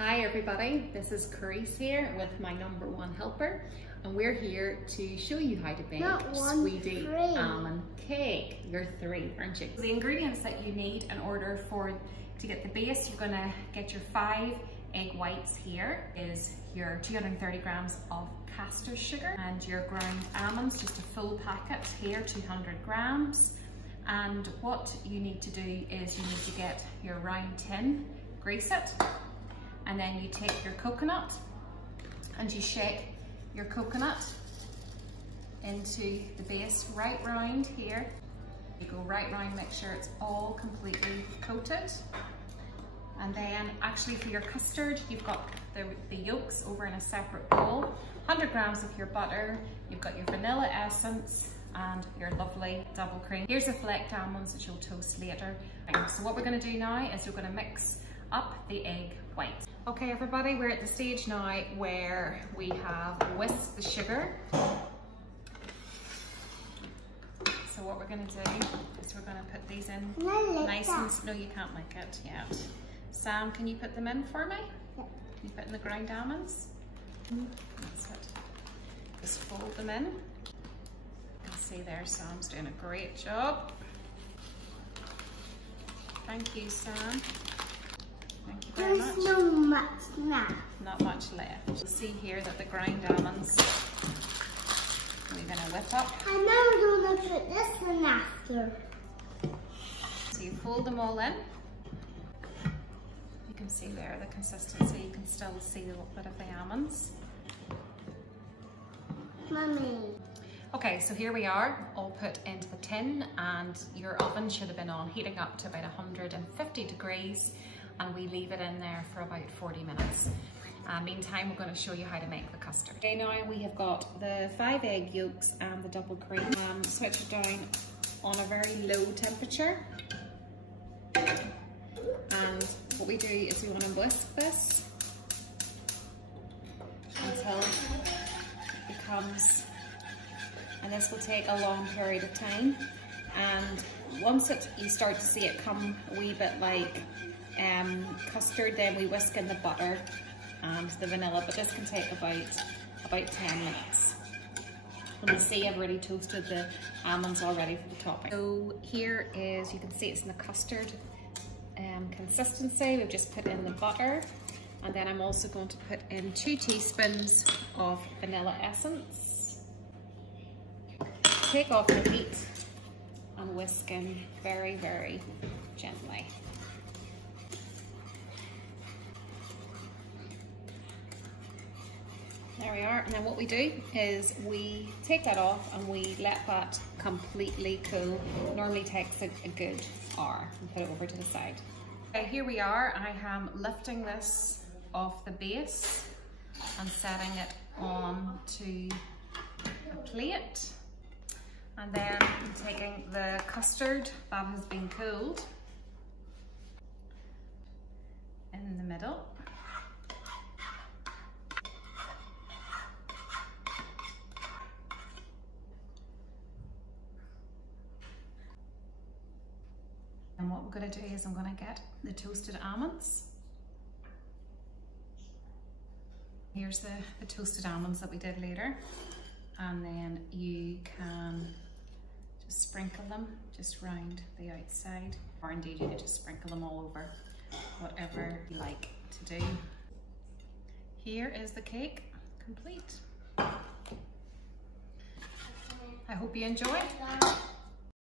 Hi everybody, this is Clarice here with my #1 helper, and we're here to show you how to make Swedish Almond Cake. You're 3, aren't you? The ingredients that you need in order to get the base, you're gonna get your 5 egg whites. Here is your 230 grams of Custard sugar and your ground almonds, just a full packet here, 200 grams. And what you need to do is you need to get your round tin, grease it, and then you take your coconut and you shake your coconut into the base right round here. You go right round, make sure it's all completely coated. And then actually for your custard, you've got the yolks over in a separate bowl, 100 grams of your butter, you've got your vanilla essence and your lovely double cream. Here's the flaked almonds that you'll toast later. So what we're gonna do now is we're gonna mix up the egg whites. Okay everybody, we're at the stage now where we have whisked the sugar. So what we're gonna do is we're gonna put these in nice and, no you can't lick it yet. Sam, can you put them in for me? Yeah. Can you put in the ground almonds? That's it. Just fold them in. You can see there Sam's doing a great job. Thank you, Sam. Thank you very much. There's not much left. Not much left. You'll see here that the ground almonds we're going to whip up. I'm never going to put this in after. So you fold them all in. You can see there the consistency. You can still see a little bit of the almonds. Mummy. Okay, so here we are, all put into the tin, and your oven should have been on heating up to about 150 degrees, and we leave it in there for about 40 minutes. Meantime, we're going to show you how to make the custard. Okay, now we have got the 5 egg yolks and the double cream. Switch it down on a very low temperature. And what we do is we want to whisk this until it becomes, and this will take a long period of time. And once you start to see it come a wee bit like custard, then we whisk in the butter and the vanilla, but this can take about 10 minutes. And you see I've already toasted the almonds already for the topping. So here is, you can see it's in the custard consistency. We've just put in the butter, and then I'm also going to put in 2 teaspoons of vanilla essence. Take off the heat and whisk in very, very gently. There we are, and then what we do is we take that off and we let that completely cool. It normally takes a good hour, and put it over to the side. Okay, here we are. I am lifting this off the base and setting it on to a plate. And then I'm taking the custard that has been cooled in the middle. And what we're going to do is I'm going to get the toasted almonds. Here's the toasted almonds that we did later. And then you can just sprinkle them just round the outside, or indeed you could just sprinkle them all over, whatever you like to do. Here is the cake complete. I hope you enjoy.